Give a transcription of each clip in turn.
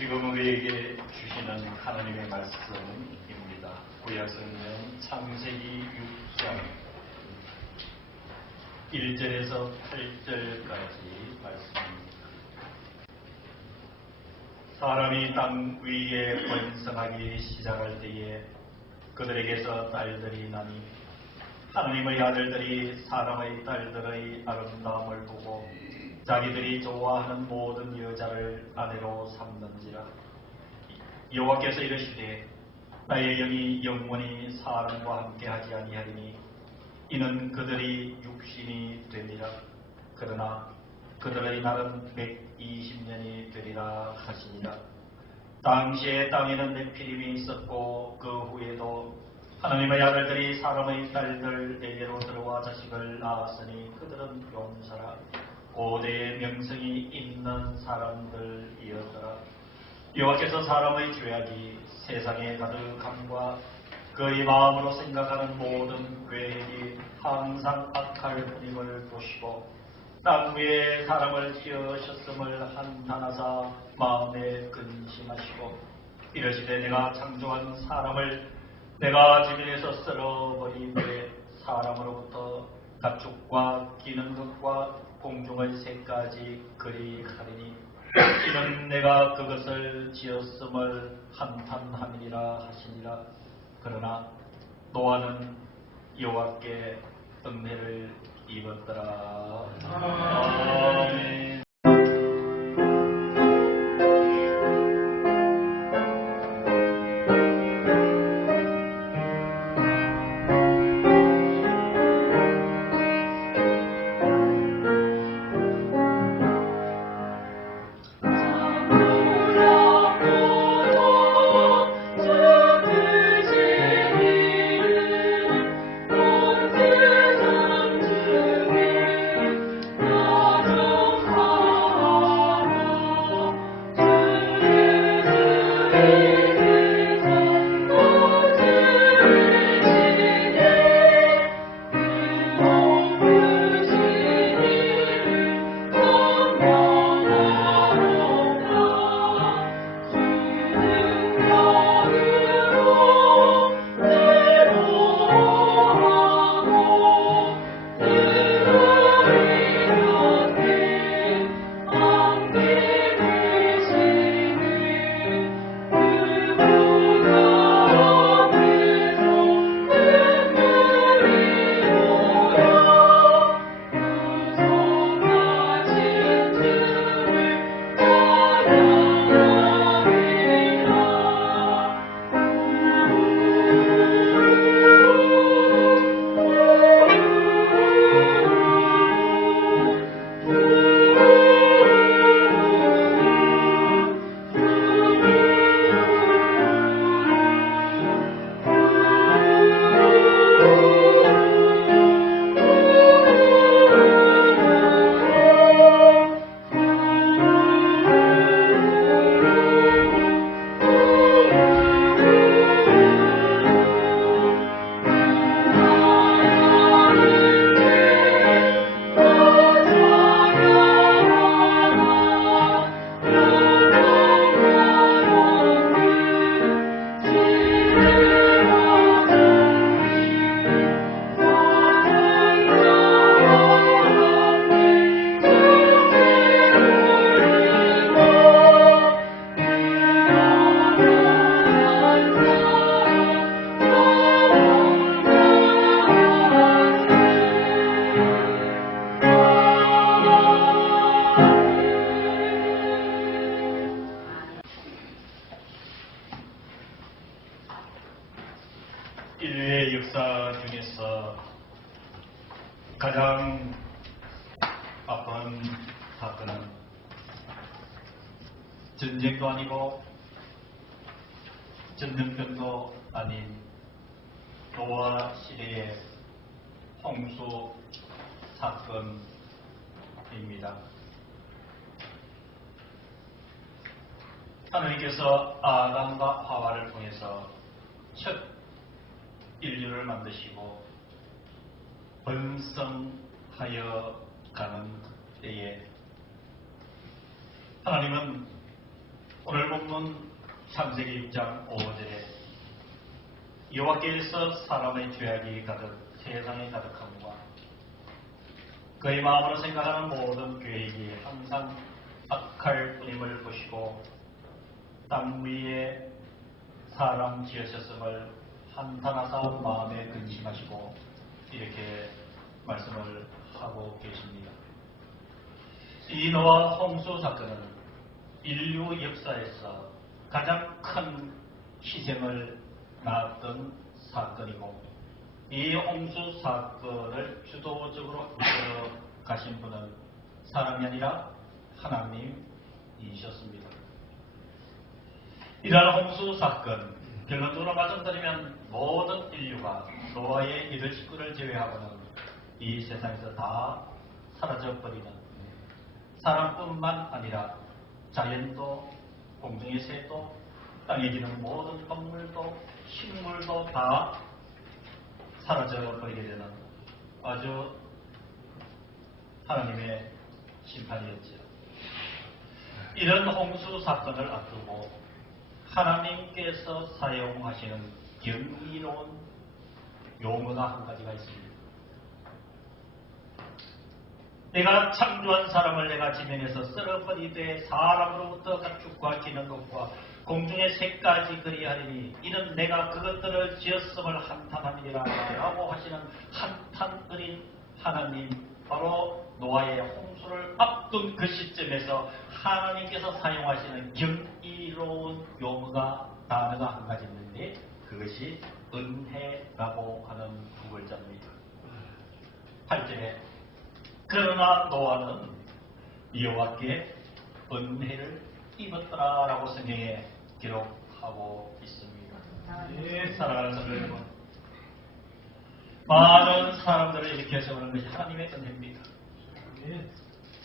지금 우리에게 주시는 하나님의 말씀입니다. 구약성경 창세기 6장 1절에서 8절까지 말씀입니다. 사람이 땅 위에 번성하기 시작할 때에 그들에게서 딸들이 나니 하나님의 아들들이 사람의 딸들의 아름다움을 보고 자기들이 좋아하는 모든 여자를 아내로 삼는지라. 여호와께서 이르시되 나의 영이 영원히 사람과 함께하지 아니하리니 이는 그들이 육신이 되리라. 그러나 그들의 날은 120년이 되리라 하시니라. 당시에 땅에는 네피림이 있었고 그 후에도 하나님의 아들들이 사람의 딸들에게로 들어와 자식을 낳았으니 그들은 용사라 고대의 명성이 있는 사람들이었더라. 여호와께서 사람의 죄악이 세상에 가득함과 그의 마음으로 생각하는 모든 계획이 항상 악할 뿐임을 보시고 땅 위에 사람을 지으셨음을 한탄하사 마음에 근심하시고 이르시되 내가 창조한 사람을 내가 주변에서 쓸어버리되 사람으로부터 가축과 기는 것과 공중의 새까지 그리하리니 이는 내가 그것을 지었음을 한탄함이니라 하시니라. 그러나 노아는 여호와께 은혜를 입었더라. 아멘. 인류의 역사 중에서 가장 아픈 사건은 전쟁도 아니고 전염병도 아닌 노아 시대의 홍수 사건입니다. 하나님께서 아담과 하와를 통해서 첫 인류를 만드시고 번성하여 가는 때에 하나님은 오늘 본 말씀은 창세기 6장 5절에 여호와께서 사람의 죄악이 가득 세상에 가득함과 그의 마음으로 생각하는 모든 계획이 항상 악할 뿐임을 보시고 땅 위에 사람 지으셨음을 한탄하사 마음에 근심하시고 이렇게 말씀을 하고 계십니다. 이 노아 홍수 사건은 인류 역사에서 가장 큰 희생을 낳았던 사건이고 이 홍수 사건을 주도적으로 이끌어 가신 분은 사람이 아니라 하나님이셨습니다. 이러한 홍수 사건 결론적으로 말씀드리면 모든 인류가 노아의 8식구를 제외하고는 이 세상에서 다 사라져버리는 사람뿐만 아니라 자연도 공중의 새도 땅에 기는 모든 동물도 식물도 다 사라져버리게 되는 아주 하나님의 심판이었지요. 이런 홍수 사건을 앞두고 하나님께서 사용하시는 경이로운 용어가 한 가지가 있습니다. 내가 창조한 사람을 내가 지면에서 쓸어버리되 사람으로부터 가축과 기는 것과 공중의 새까지 그리하리니 이는 내가 그것들을 지었음을 한탄함이니라 라고 하시는 한탄 어린 하나님, 바로 노아의 홍수를 앞둔 그 시점에서 하나님께서 사용하시는 경이로운 용어가 단어가 한 가지 있는데 그것이 은혜라고 하는 두 글자입니다. 8절에 그러나 노아는 여호와께 은혜를 입었더라 라고 성경에 기록하고 있습니다. 예, 사랑하는 성도 여러분, 많은 사람들을 이렇게 세우는 것이 하나님의 은혜입니다.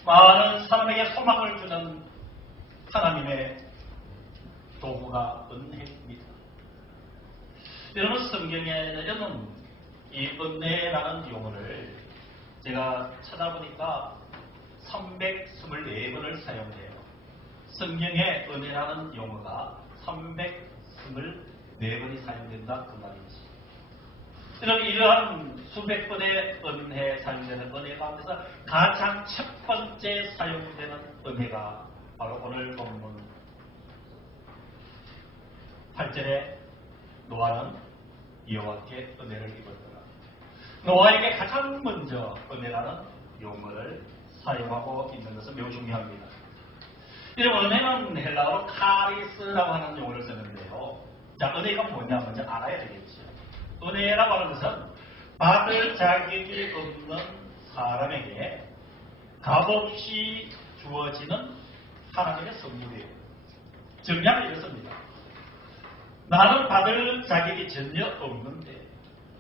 많은 사람에게 소망을 주는 하나님의 도구가 은혜입니다. 여러분, 성경에는 이 은혜라는 용어를 제가 찾아보니까 324번을 사용해요. 성경에 은혜라는 용어가 324번이 사용된다 그 말이지. 여러분, 이러한 수백 번의 은혜 사용되는 은혜 가운데서 가장 첫 번째 사용되는 은혜가 바로 오늘 본문 8절에 노아는 여호와께 은혜를 입었더라. 노아에게 가장 먼저 은혜라는 용어를 사용하고 있는 것은 매우 중요합니다. 이런 은혜는 헬라어로 카리스라고 하는 용어를 쓰는데요. 자, 은혜가 뭐냐 먼저 알아야 되겠죠. 은혜라고 하는 것은 받을 자격이 없는 사람에게 값없이 주어지는 하나님의 선물이에요. 정리하면 이렇습니다. 나는 받을 자격이 전혀 없는데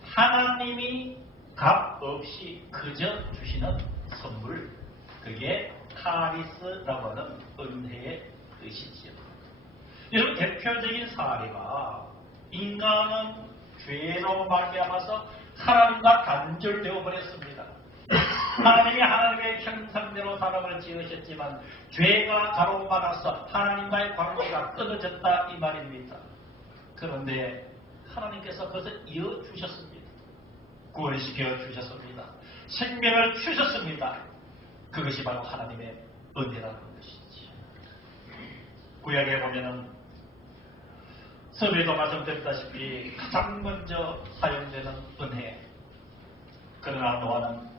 하나님이 값없이 그저 주시는 선물, 그게 카리스라고 하는 은혜의 뜻이지요. 여러분, 대표적인 사례가 인간은 죄로 말미암아서 하나님과 단절되어 버렸습니다. 하나님이 하나님의 형상대로 사람을 지으셨지만 죄가 가로막아서 하나님과의 관계가 끊어졌다 이 말입니다. 그런데 하나님께서 그것을 이어주셨습니다. 구원시켜 주셨습니다. 생명을 주셨습니다. 그것이 바로 하나님의 은혜라는 것이지. 구약에 보면은 서두에도 말씀드렸다시피 가장 먼저 사용되는 은혜. 그러나 노아는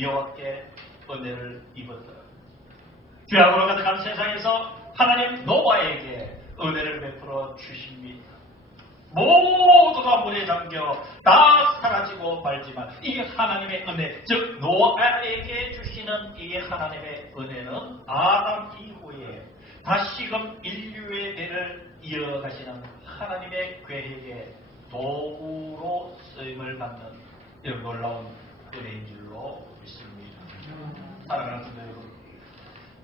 여호와께 은혜를 입었더라. 죄악으로 가득한 세상에서 하나님 노아에게 은혜를 베풀어 주십니다. 모두가 물에 잠겨 다 사라지고 말지만 이 하나님의 은혜, 즉 노아에게 주시는 이 하나님의 은혜는 아담 이후에 다시금 인류의 대를 이어가시는 하나님의 계획의 도구로 쓰임을 받는 이런 놀라운 은혜인 줄로 믿습니다. 사랑하는 성도 여러분,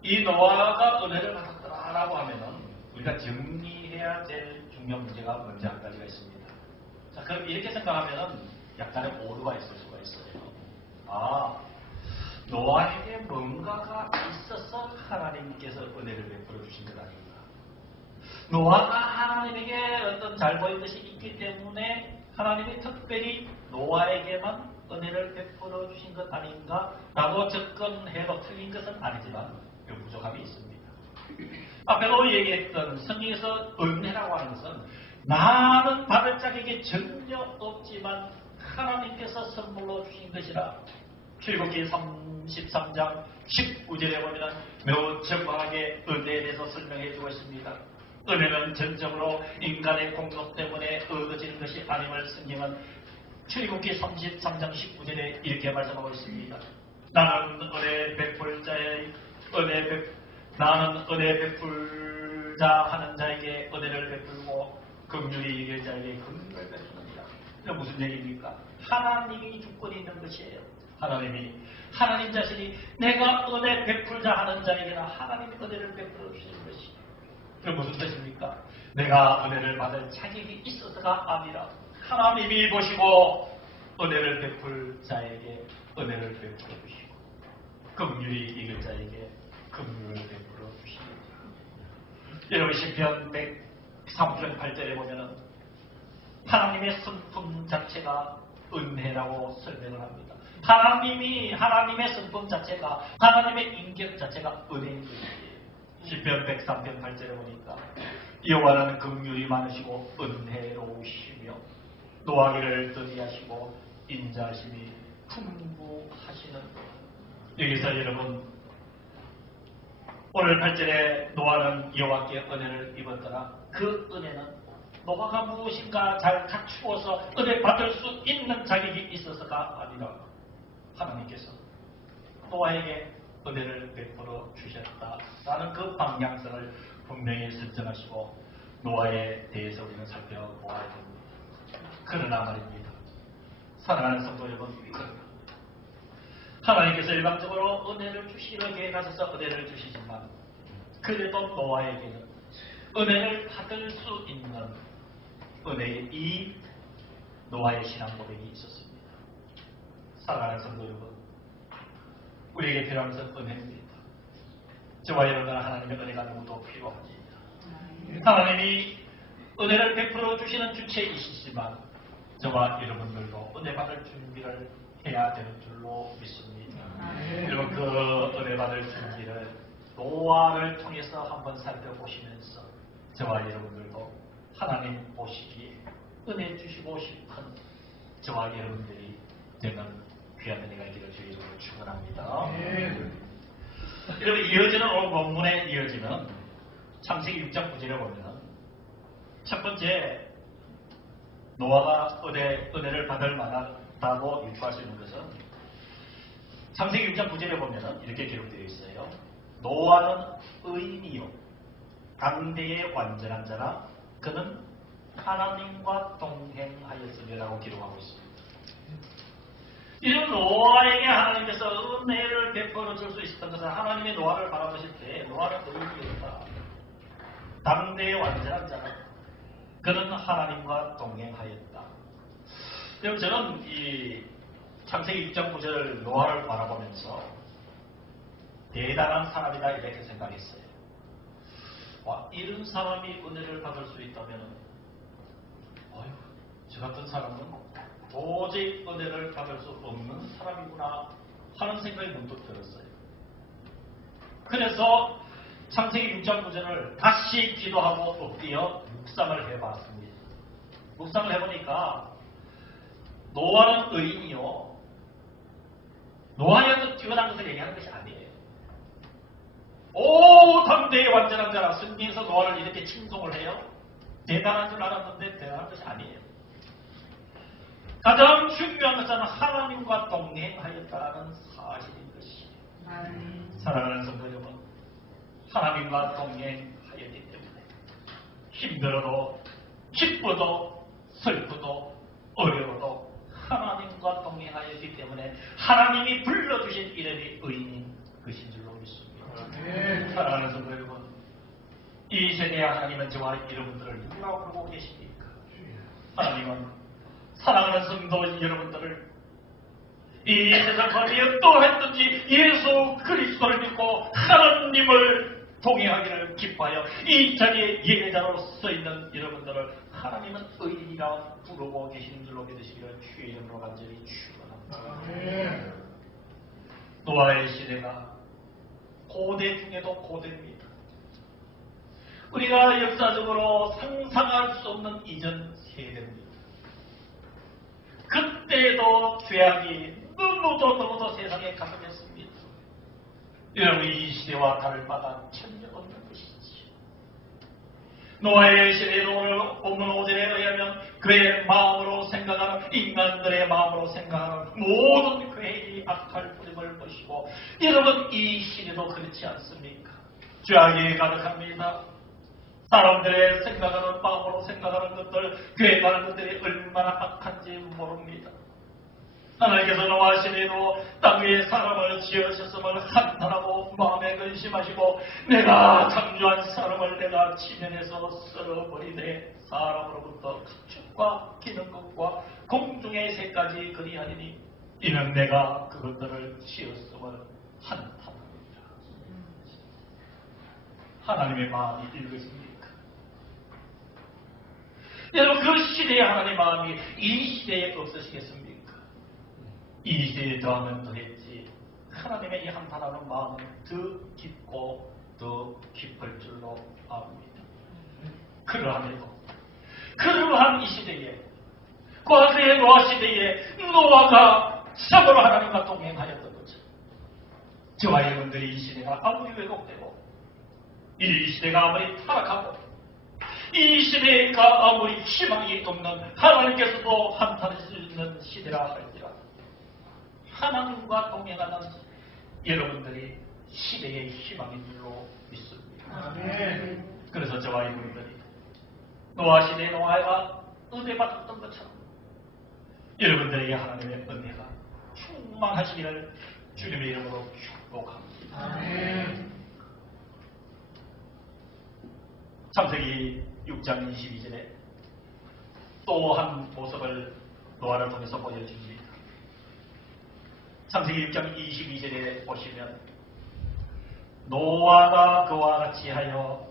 이 노아가 은혜를 받았다라고 하면은 우리가 정리해야 될 중요한 문제가 먼저 한 가지가 있습니다. 자, 그럼 이렇게 생각하면은 약간의 오류가 있을 수가 있어요. 아, 노아에게 뭔가가 있어서 하나님께서 은혜를 베풀어 주신 것 아닌가. 노아가 하나님에게 어떤 잘 보인 것이 있기 때문에 하나님이 특별히 노아에게만 은혜를 베풀어 주신 것 아닌가라고 접근해도 틀린 것은 아니지만 부족함이 있습니다. 앞에도 얘기했던 성경에서 은혜라고 하는 것은 나는 받을 자격이 전혀 없지만 하나님께서 선물로 주신 것이라. 출애굽기 33장 19절에 보면 매우 정확하게 은혜에 대해서 설명해 주고 있습니다. 은혜는 전적으로 인간의 공로 때문에 얻어지는 것이 아님을 성경은 출애굽기 33장 19절에 이렇게 말씀하고 있습니다. 나는 은혜 베풀 자의 나는 은혜 베풀자 하는 자에게 은혜를 베풀고 긍휼히 여길 자에게 긍휼을 베푸느니라. 이게 무슨 얘기입니까? 하나님이 주권이 있는 것이에요. 하나님 자신이 내가 은혜 베풀자 하는 자에게는 하나님이 은혜를 베풀어 주시는 것이에요. 그게 무슨 뜻입니까? 내가 은혜를 받을 자격이 있어서가 아니라 하나님이 보시고 은혜를 베풀 자에게 은혜를 베풀어 주시고 긍휼히 여길 자에게 긍휼을 베풀어 주십니다. 여러분 시편 103편 8절에 보면은 하나님의 성품 자체가 은혜라고 설명을 합니다. 하나님의 성품 자체가 하나님의 인격 자체가 은혜인 것이에요. 시편 103편 8절에 보니까 여호와는 긍휼이 많으시고 은혜로우시며 노하기를 더디하시고 인자심이 풍부하시는. 여기서 여러분 오늘 8절에 노아는 여호와께 은혜를 입었더라. 그 은혜는 노아가 무엇인가 잘 갖추어서 은혜 받을 수 있는 자격이 있어서가 아니라 하나님께서 노아에게 은혜를 베풀어 주셨다라는 그 방향성을 분명히 설정하시고 노아에 대해서 우리는 살펴보아야 됩니다. 그러나 말입니다. 사랑하는 성도 여러분, 하나님께서 일방적으로 은혜를 주시기로 계획하셔서 은혜를 주시지만 그래도 노아에게는 은혜를 받을 수 있는 은혜의 이 노아의 신앙 고백이 있었습니다. 사랑하는 성도 여러분, 우리에게 필요한 것은 은혜입니다. 저와 여러분은 하나님의 은혜가 너무도 필요합니다. 하나님이 은혜를 베풀어 주시는 주체이시지만 저와 여러분들도 은혜 받을 준비를 해야 되는 줄로 믿습니다. 여러분 그 은혜 받을 준비를 노아를 통해서 한번 살펴보시면서 저와 여러분들도 하나님 보시기에 은혜 주시고 싶은 저와 여러분들이 되는 귀한 은혜가 있기를 주의 이름으로 축원합니다. 여러분 이어지는 오늘 본문에 이어지는 창세기 6장 9절에 보면 첫 번째 노아가 은혜를 받을 만하다고 유추할 수 있는 것은 창세기 6장 9절에 보면 이렇게 기록되어 있어요. 노아는 의인이요 당대의 완전한 자라 그는 하나님과 동행하였으리라고 기록하고 있습니다. 이런 노아에게 하나님께서 은혜를 베풀어 줄 수 있었던 것은 하나님의 노아를 바라보실 때 노아는 의인이었다. 당대의 완전한 자라 그는 하나님과 동행하였다. 그럼 저는 이 창세기 6장 9절 노아를 바라보면서 대단한 사람이다 이렇게 생각했어요. 와, 이런 사람이 은혜를 받을 수 있다면 저 같은 사람은 도저히 은혜를 받을 수 없는 사람이구나 하는 생각이 문득 들었어요. 그래서 창세기 6장 9절을 다시 기도하고 엎드려 묵상을 해봤습니다. 묵상을 해보니까 노아는 의인이요 노아의 어떤 뛰어난 것을 얘기하는 것이 아니에요. 오 당대의 완전한 자라 성경에서 노아를 이렇게 칭송을 해요. 대단한 줄 알았는데 대단한 것이 아니에요. 가장 중요한 것은 하나님과 동행하였다는 사실인 것이에요. 사랑하는 성도 여러분, 하나님과 동행하였기 때문에 힘들어도 기쁘도 슬프도 어려워도 하나님과 동행하였기 때문에 하나님이 불러주신 이름이 의인인 것인 줄로 믿습니다. 사랑하는 성도 여러분, 이 세대의 하나님은 저와 여러분들을 누구라고 부르고 계십니까? 하나님은 사랑하는 성도 여러분들을 이 세상 가운데 어떠했든지 예수 그리스도를 믿고 하나님을 동행하기를 기뻐하여 이 자리에 예배자로 서 있는 여러분들을 하나님은 의인이라 부르고 계시는 줄로 믿으시기를 주의 이름으로 간절히 축원합니다. 노아의 시대가 고대 중에도 고대입니다. 우리가 역사적으로 상상할 수 없는 이전 세대입니다. 그때도 죄악이 너무도 세상에 가득했습니다. 여러분, 이 시대와 다를 바가 전혀 없는 것이지요. 노아의 시대에도 오늘 본문 5절에 의하면 그의 마음으로 생각하는, 인간들의 마음으로 생각하는 모든 그의 악할 뿌림을 보시고, 여러분, 이 시대도 그렇지 않습니까? 죄악이 가득합니다. 사람들의 생각하는 마음으로 생각하는 것들, 계획하는 것들이 얼마나 악한지 모릅니다. 하나님께서 노아 시대에도 땅 위에 사람을 지으셨음을 한탄하고 마음에 근심하시고, 내가 창조한 사람을 내가 지면에서 썰어버리되 사람으로부터 가축과 기는 것과 공중의 새까지 그리하리니 이는 내가 그것들을 지었음을 한탄합니다. 하나님의 마음이 이것입니까? 여러분, 그 시대의 하나님의 마음이 이 시대에 없으시겠습니까? 이 시대에 더하면 더했지, 하나님의 이 한탄하는 마음은 더 깊고 더 깊을 줄로 압니다. 그러함에도 그러한 이 시대에, 과거의 노아 시대에 노아가 참으로 하나님과 동행하였던 거죠. 저와 여러분들이 이 시대가 아무리 왜곡되고, 이 시대가 아무리 타락하고, 이 시대가 아무리 희망이 없는, 하나님께서도 한탄할 수 있는 시대라 할지라도 하나님과 동행하는 여러분들이 시대의 희망인 줄로 믿습니다. 아멘. 그래서 저와 여러분들이 노아 시대의 노아가 은혜받았던 것처럼 여러분들에게 하나님의 은혜가 충만하시기를 주님의 이름으로 축복합니다. 아멘. 창세기 6장 22절에 또 한 모습을 노아를 통해서 보여줍니다. 창세기 6장 22절에 보시면, 노아가 그와 같이 하여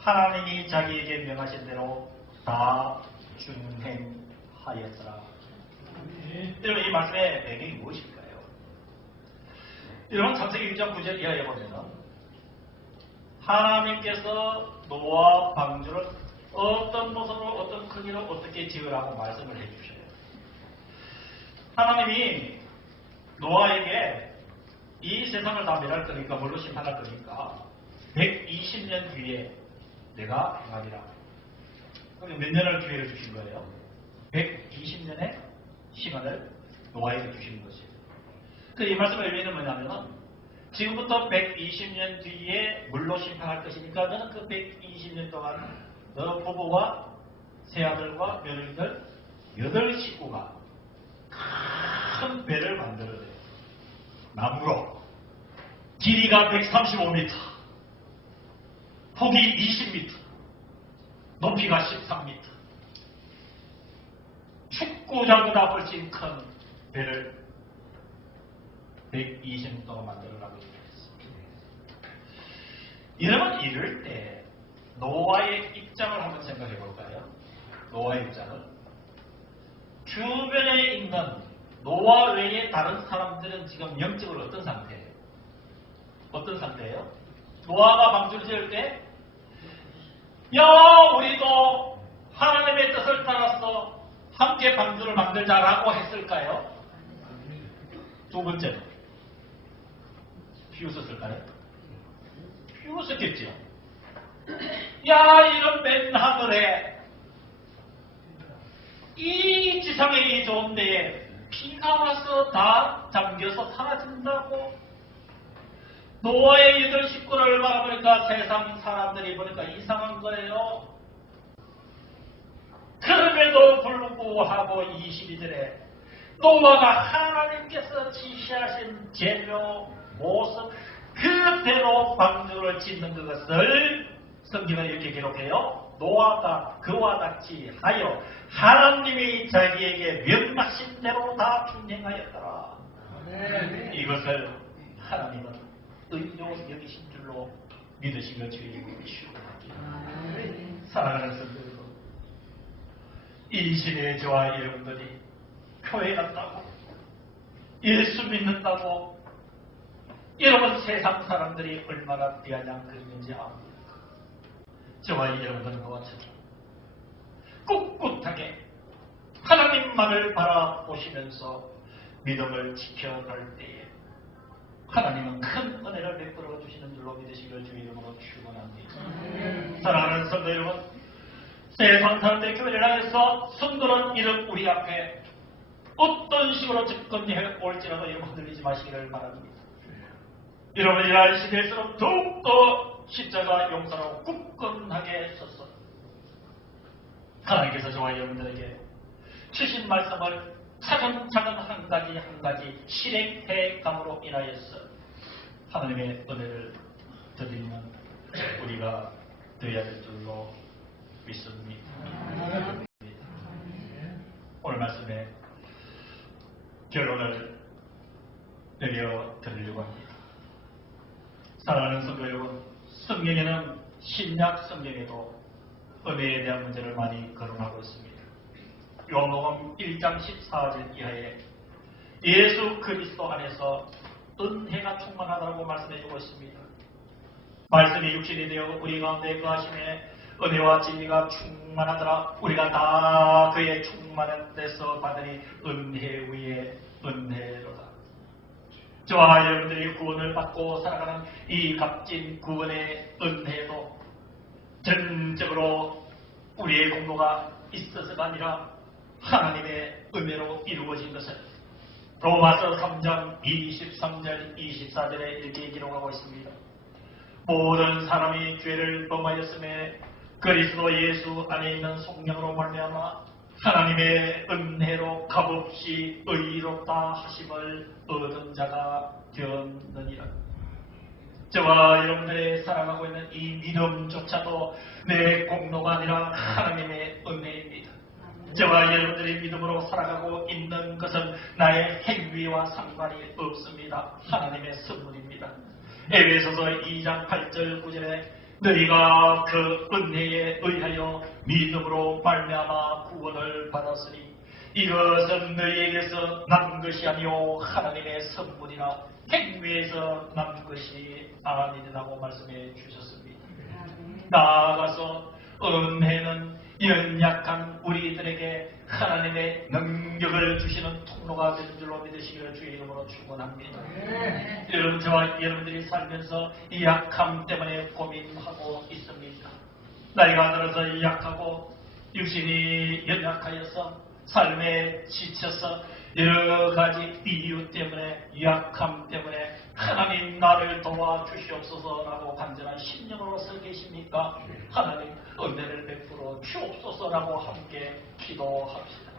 하나님이 자기에게 명하신 대로 다 준행하였더라. 여러분, 이 말씀의 배경이 무엇일까요? 여러분, 창세기 6장 9절 이하에 보면 하나님께서 노아 방주를 어떤 모습으로, 어떤 크기로 어떻게 지으라고 말씀을 해주셔요. 하나님이 노아에게 이 세상을 다 멸할 거니까, 물로 심판할 거니까 120년 뒤에 내가 행하리라. 그럼 몇 년을 기회를 주신 거예요? 120년의 시간을 노아에게 주시는 것이에요. 이 말씀의 의미는 뭐냐면, 지금부터 120년 뒤에 물로 심판할 것이니까 너는 그 120년 동안 너 부부와 세 아들과 며느리들 8식구가 큰 배를 만들어야 돼요. 나무로. 길이가 135m, 폭이 20m, 높이가 13m. 축구장보다 훨씬 큰 배를 120년 동안 만들어라고 얘기했습니다. 여러분, 이럴 때 노아의 입장을 한번 생각해 볼까요? 노아의 입장은, 주변에 있는 노아 외에 다른 사람들은 지금 영적으로 어떤 상태예요? 어떤 상태예요? 노아가 방주를 지을 때, 야, 우리도 하나님의 뜻을 따라서 함께 방주를 만들자라고 했을까요? 두 번째로, 비웃었을까요? 비웃었겠죠. 야, 이런 맨 하늘에, 이 지상에 이 좋은 데에 비가 와서 다 잠겨서 사라진다고? 노아의 8식구를 바라보니까 세상 사람들이 보니까 이상한 거예요. 그럼에도 불구하고 22절에 노아가 하나님께서 지시하신 재료, 모습, 그대로 방주를 짓는 그것을 성경은 이렇게 기록해요. 노아가 그와 같이 하여 하나님이 자기에게 명하신 대로 다 준행하였더라. 이것을 하나님은 의로 여기신 줄로 믿으시며 주의 이름으로 축원합니다. 사랑하는 성도 여러분, 이 시대에 저와 여러분들이 교회 갔다고 예수 믿는다고 여러분 세상 사람들이 얼마나 비아냥거리는지 압니까? 저와 여러분들은 그와 같이 꿋꿋하게 하나님만을 바라보시면서 믿음을 지켜갈 때에 하나님은 큰 은혜를 베풀어 주시는 줄로 믿으시길 주의 이름으로 축원합니다. 사랑하는 성도 여러분, 세상 사람들의 교회를 향해서 성도는 이런 우리 앞에 어떤 식으로 접근해 올지라도 여러분 흔들리지 마시기를 바랍니다. 여러분이 이러한 시대에서는 더욱더 십자가 용서하고 굳건하게 서서 하나님께서 저와 여러분들에게 주신 말씀을 차근차근 한 가지 실행해 감으로 인하여서 하나님의 은혜를 드리는 우리가 되어야 될 줄로 믿습니다. 오늘 말씀에 결론을 내려드리려고 합니다. 사랑하는 성도 여러분, 성경에는 신약 성경에도 은혜에 대한 문제를 많이 거론하고 있습니다. 요한복음 1장 14절 이하에 예수 그리스도 안에서 은혜가 충만하다고 말씀해주고 있습니다. 말씀이 육신이 되어 우리 가운데 거하심에 은혜와 진리가 충만하더라. 우리가 다 그의 충만한 데서 받으니 은혜 위에 은혜로다. 저와 여러분들이 구원을 받고 살아가는 이 값진 구원의 은혜도 전적으로 우리의 공로가 있어서가 아니라 하나님의 은혜로 이루어진 것을 로마서 3장 23절 24절에 이렇게 기록하고 있습니다. 모든 사람이 죄를 범하였음에 그리스도 예수 안에 있는 성령으로 말미암아 하나님의 은혜로 값없이 의롭다 하심을 얻은 자가 되었느니라. 저와 여러분들의 살아가고 있는 이 믿음조차도 내 공로가 아니라 하나님의 은혜입니다. 저와 여러분들이 믿음으로 살아가고 있는 것은 나의 행위와 상관이 없습니다. 하나님의 선물입니다. 에베소서 2장 8절 9절에 너희가 그 은혜에 의하여 믿음으로 말미암아 구원을 받았으니 이것은 너희에게서 난 것이 아니요 하나님의 선물이라 행위에서 난 것이 아니라고 말씀해 주셨습니다. 나아가서 은혜는 연약한 우리들에게 하나님의 능력을 주시는 통로가 되는 줄로 믿으시기를 주의 이름으로 축원합니다. 여러분, 저와 여러분들이 살면서 이 약함 때문에 고민하고 있습니다. 나이가 들어서 약하고 육신이 연약하여서 삶에 지쳐서 여러 가지 이유 때문에 약함 때문에 하나님 나를 도와주시옵소서라고 간절한 심령으로 서 계십니까? 하나님 은혜를 베풀어 주옵소서라고 함께 기도합시다.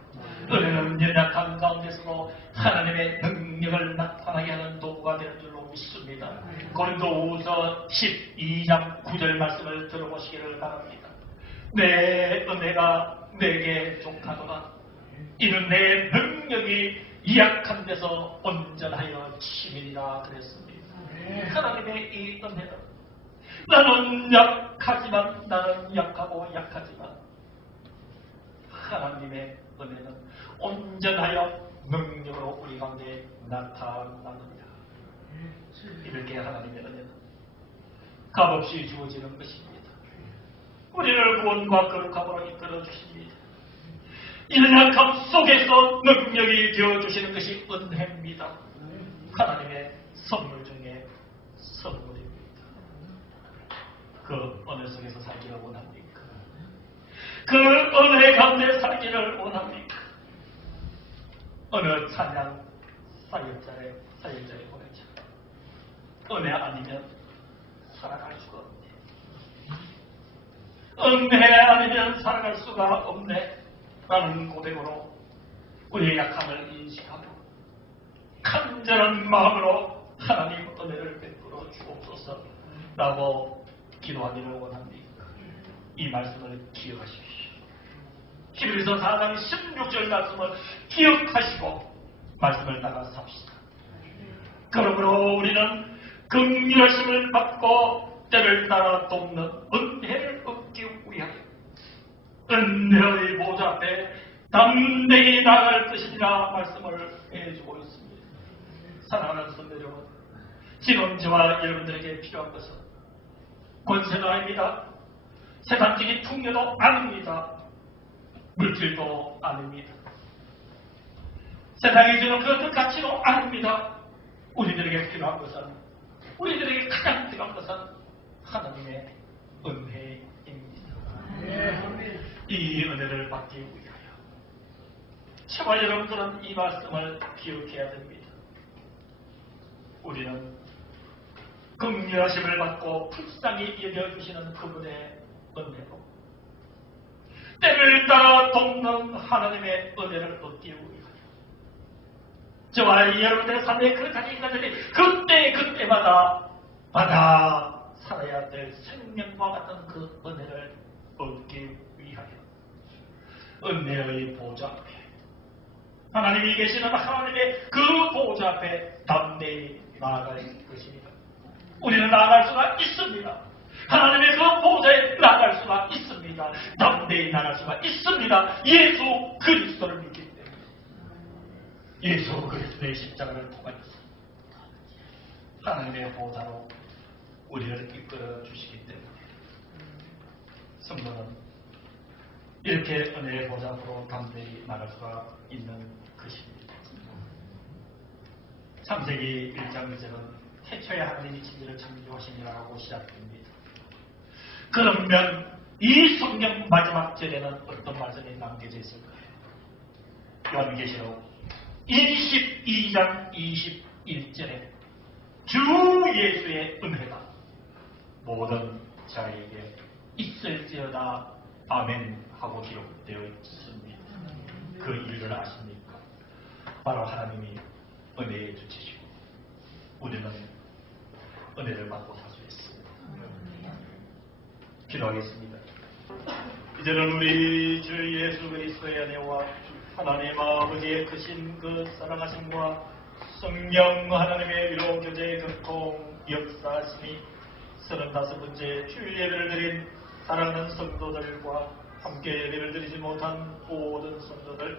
은혜는 연약한 가운데서도 하나님의 능력을 나타나게 하는 도구가 되는 줄로 믿습니다. 고린도후서 12장 9절 말씀을 들어보시기를 바랍니다. 내 은혜가 내게 족하도다. 이는 내 능력이 약한 데서 온전하여 치밀이라 그랬습니다. 하나님의 이 은혜는 나는 약하고 약하지만 하나님의 은혜는 온전하여 능력으로 우리 가운데 나타납니다. 이렇게 하나님의 은혜는 값없이 주어지는 것입니다. 우리를 구원과 거룩함으로 이끌어 주십니다. 이 연약함 속에서 능력이 되어주시는 것이 은혜입니다. 하나님의 선물 중에 선물입니다. 그 은혜 속에서 살기를 원합니까? 그 은혜 가운데 살기를 원합니까? 어느 찬양 사역자의 고백자 은혜 아니면 살아갈 수가 없네. 은혜 아니면 살아갈 수가 없네 라는 고백으로 우리의 약함을 인식하고 간절한 마음으로 하나님 은혜를 베풀어 주옵소서 라고 기도하기를 원합니다. 이 말씀을 기억하십시오. 히브리서 4장 16절 말씀을 기억하시고 말씀을 따라 삽시다. 그러므로 우리는 긍휼하심을 받고 때를 따라 돕는 은혜를 얻기 위하여 은혜의 보좌 앞에 담대히 나갈 것이라 말씀을 해주고 있습니다. 사랑하는 성도 여러분, 지금 저와 여러분들에게 필요한 것은 권세도 아닙니다. 세상적인 풍요도 아닙니다. 물질도 아닙니다. 세상이 주는 그 어떤 가치도 아닙니다. 우리들에게 필요한 것은, 우리들에게 가장 필요한 것은 하나님의 은혜입니다. 이 은혜를 받기 위하여 저와 여러분들은 이 말씀을 기억해야 됩니다. 우리는 긍휼하심을 받고 불쌍히 여겨주시는 그분의 은혜로 때를 따라 돕는 하나님의 은혜를 얻기 위하여 저와 여러분들의 삶에 그렇게 인간들이 그때마다 받아 살아야 될 생명과 같은 그 은혜를 얻기 위하여 은혜의 보좌 앞에, 하나님이 계시는 하나님의 그 보좌 앞에 담대히 나아갈 것입니다. 우리는 나아갈 수가 있습니다. 하나님의 그 보좌에 나아갈 수가 있습니다. 담대히 나아갈 수가 있습니다. 예수 그리스도를 믿기 때문에, 예수 그리스도의 십자가를 통하여서 하나님의 보좌로 우리를 이끌어 주시기 때문에 성도는 이렇게 은혜의 보좌 앞으로 담대히 나갈 수가 있는 것입니다. 창세기 1장 2절은 태초에 하나님이 진리를 창조하시니라고 시작됩니다. 그러면 이 성경 마지막 절에는 어떤 말씀이 남겨져 있을까요? 요한계시록 22장 21절에 주 예수의 은혜가 모든 자에게 있을지어다 아멘 하고 기록되어 있습니다. 그 일을 아십니까? 바로 하나님이 은혜의 주체시고 우리는 은혜를 받고 사수했습니다. 기도하겠습니다. 이제는 우리 주 예수 그리스도의 은혜와 하나님 아버지의 크신 그 사랑하심과 성령 하나님의 위로 교제의 교통 역사하심이 35번째 주일 예배를 드린 사랑하는 성도들과 함께 예배를 드리지 못한 모든 성도들,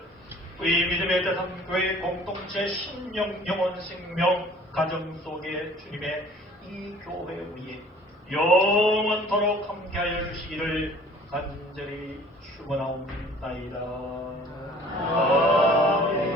우리 믿음의 대상교회 공동체 신령 영원 생명 가정 속에 주님의 이 교회 위에 영원토록 함께하여 주시기를 간절히 축원하옵나이다. 아멘.